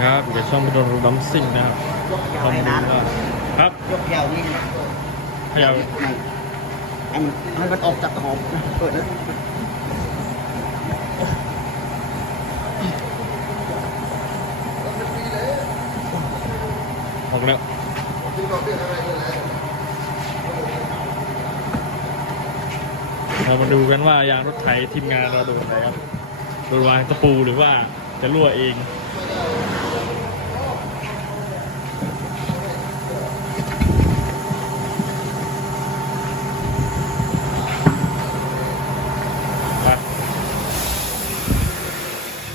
ครับเดี๋ยวช่องไปโดนดัมซิ่งนะครับยกยาวลองให้ดูนานว่าครับยกยาวนี่พยายามให้มันให้มันออกจากหอมเปิดนะออกแล้วเรามาดูกันว่ายางรถไถทีมงานเราโดนอะไรครับโดนวางตะปูหรือว่าจะรั่วเอง ไป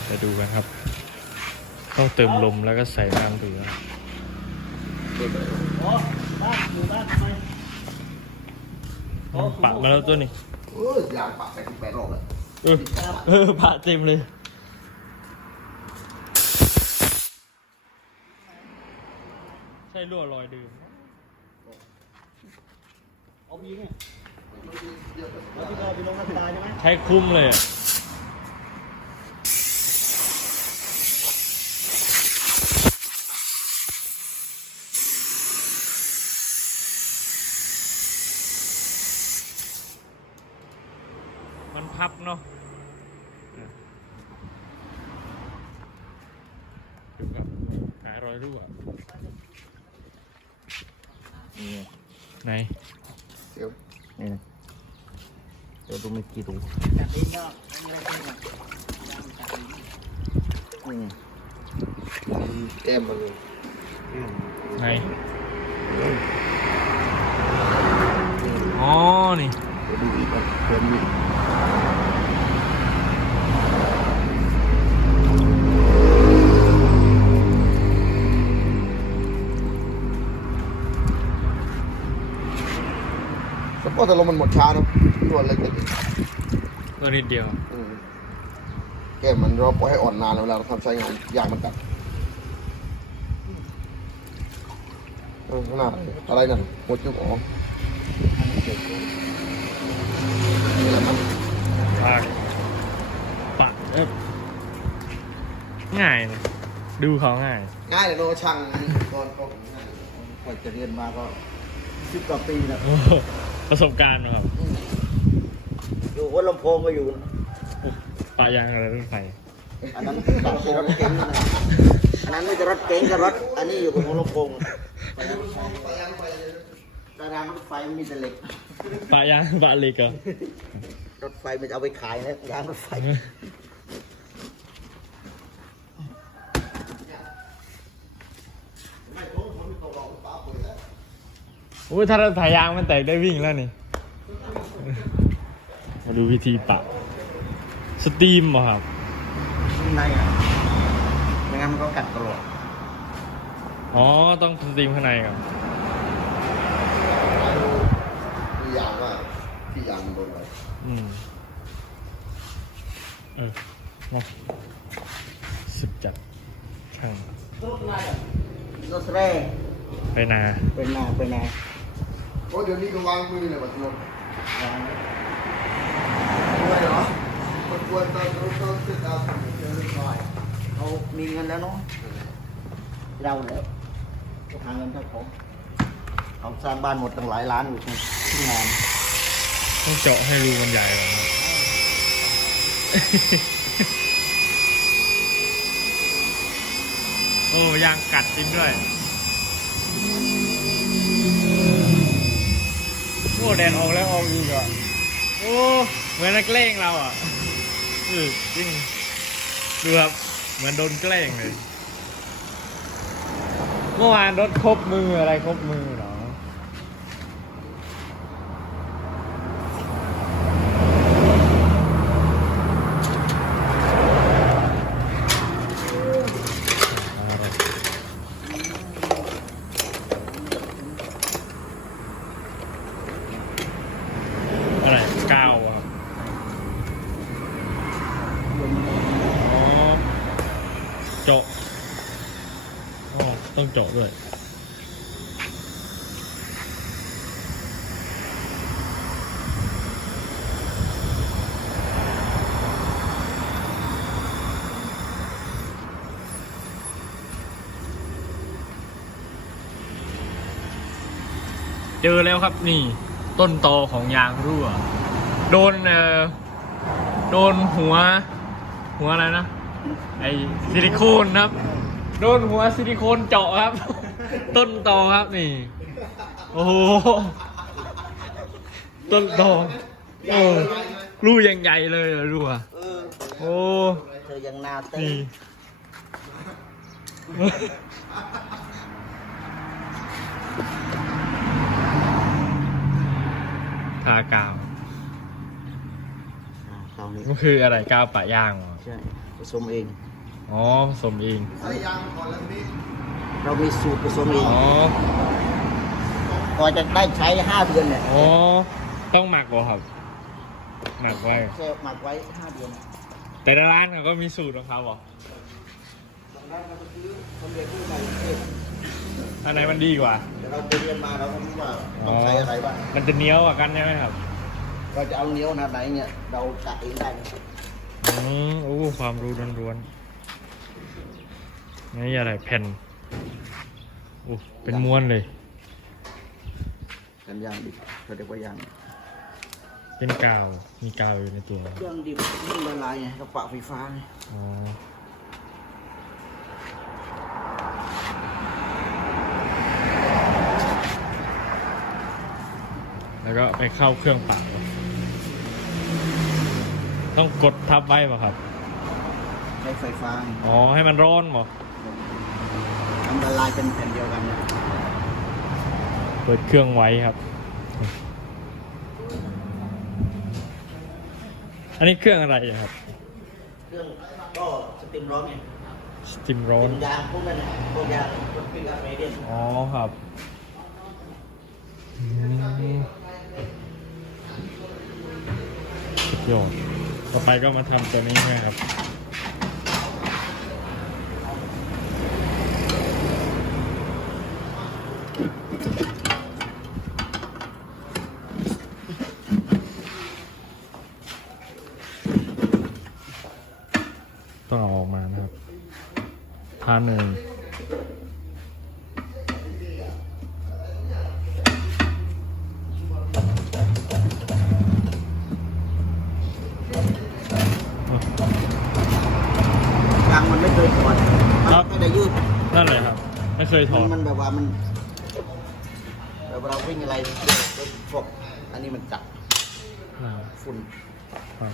ไปดูกันครับ ต้องเติมลมแล้วก็ใส่น้ำดูนะอ๋อบ้านอยู่บ้านทำไมปะมาแล้วตัวนี้เออยางปะไปถึงแปดรอบแล้วเออเออปะเต็มเลย ใช่รั่วรอยเดิมเอายิงเนี่ยแล้วพี่ก็ไปลงน้ำตาใช่ไหมใช้คุ้มเลยอะมันพับเนาะดูครับหารอยรั่วนี่ ไงไหนเดี๋ยวนี่นะเดี๋ยวดูไม่กี่รูนี่แก้มมาเลยไหนอ๋อนี่เดี๋ยวดูอีกอะเพิ่มอีก สปอร์ตลมมันหมดช้าเนอะตัวเล็กเล็กก็นิดเดียวอืมแก้มมันเราปล่อยให้อ่อนนานแล้วเวลาเราทำใช้งานยางมันกัดเออขางหนาดอะไรนั่นหมดจุกอ๋อนี่แหละมันปากปะเอ๊ะง่ายเลยดูเขาง่าย ง่ายเลยโนช่างก่อนก่อนกว่าจะเรียนมาก็สิบกว่าปีแล้วโอ้โห ประสบการณ์นะครับ อยู่วัดลำโพงก็อยู่ปะยางอะไรรถไฟอันนั้นรถเก๋งนะอันนั้นไม่ใช่รถเก๋งกับรถ อันนี้อยู่กับหัวลำโพงแต่รางรถไฟมันมีแต่เหล็กปะยางปะเหล็กเหรอรถไฟมันจะเอาไปขายนะยางรถไฟ โอ้ยถ้ารถไถยางมันแตกได้วิ่งแล้วนี่ มาดูวิธีปะสตรีมเหรอครับข้างในอะไม่งั้นมันก็กัดตลอดอ๋อ ต้องสตรีมข้างในครับมียางว่าที่ยางมันโดนอะไรอืม เออมาสุดจัดช่างรถเร่ไปนาเป็นนาเป็นนา โอ้เดี๋ยวนี้ก็วางมือเลยวัดนนยางด้วยเหรอมันควรตอนเราต้องเสร็จเอาเจอเรียบร้อยเขามีเงินแล้วเนาะเราแล้วทางเงินเจ้าของเขาสร้างบ้านหมดตั้งหลายล้านอยู่ที่ที่งานต้องเจาะให้รูมันใหญ่ก่อนครับโอ้ยางกัดจริงด้วย โอ้แดดออกแล้วออกอีกอะโอ้เหมือนนักเกล้งเราอะเออจริงดูครับเหมือนโดนแกล้งเลย เมื่อวานรถครบมืออะไรครบมือ้องเจาะด้วยจอแล้วครับนี่ต้นตอของยางรั่ว โดนเอ่อโดนหัว หัวอะไรนะ ไอซิลิโคนนครับ โดนหัวซิลิโคนเจาะครับ ต้นตอครับนี่ โอ้โห ต้นตอเออรูยังใหญ่เลยอะรูอะเออโอ้เธอยังนาเต้นี่ทากาวอ่าคราวนี้มันคืออะไรกาวปะย่างเหรอ ใช่ผสมเอง อ๋อผสมเอง ใส่ยางก่อนแล้วนี่เรามีสูตรผสมเองอ๋อ พอจะได้ใช้ห้าเดือนเนี่ยอ๋อ ต้องหมักเหรอครับ หมักไว้แค่หมักไว้ห้าเดือนเนี่ยแต่ละร้านเขาก็มีสูตรของเขาเหรอบางร้านเราไปซื้อสำเร็จรูปมาเองอันไหนมันดีกว่า แต่เราไปเรียนมาเราก็รู้ว่าต้องใช้อะไรบ้างมันจะเหนี้ยวกว่ากันใช่ไหมครับ เราจะเอาเนี้ยวขนาดไหนเนี่ย เรากะเองได้เลยอืมโอ้ ความรู้ล้วนๆ นี่อะไรแผ่นโอ้เป็นม้วนเลยกันยางดิบเขาเรียกว่ายางเป็นกาวมีกาวอยู่ในตัวเครื่องดิบยิ่งละลายไงกระปะไฟฟ้าไงอ๋อแล้วก็ไปเข้าเครื่องปั่นต้องกดทับไว้ป่ะครับใช้ไฟฟ้าไงอ๋อ ให้มันร้อนบ่ทำ ละลายเป็นแผ่นเดียวกันเนี่ยเปิดเครื่องไว้ครับ อันนี้เครื่องอะไรอะครับ เครื่องก็สติมร้อนไงสติมร้อนเป็นยางพวกนั้นน่ะพวกยางพวกปิ้งอะเมเดียนอ๋อครับอืมสุดยอดต่อไปก็มาทำตัวนี้ใช่ไหมครับ ต้องเอาออกมานะครับทานหนึ่งยางมันไม่เคยถอดครับมันไม่ได้ยืด นั่นเลยครับ ไม่เคยถมัอนดมันแบบว่ามันแบบเราวิ่งอะไรพวกอันนี้มันจับอ่าฝุ่นครับ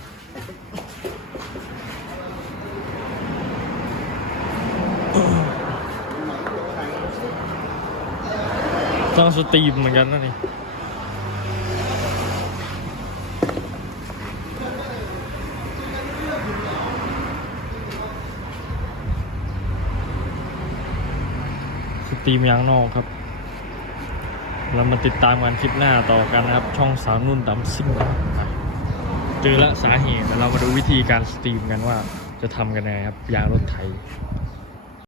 ต้องสตรีมเหมือนกันนะนี่สตรีมยางนอกครับ เรามาติดตามกันคลิปหน้าต่อกันนะครับ ช่องสาวนุ่นดำซิ่งครับเจอละสาเหตุแล้วเรามาดูวิธีการสตรีมกันว่าจะทำกันยังไงครับ ยางรถไถเ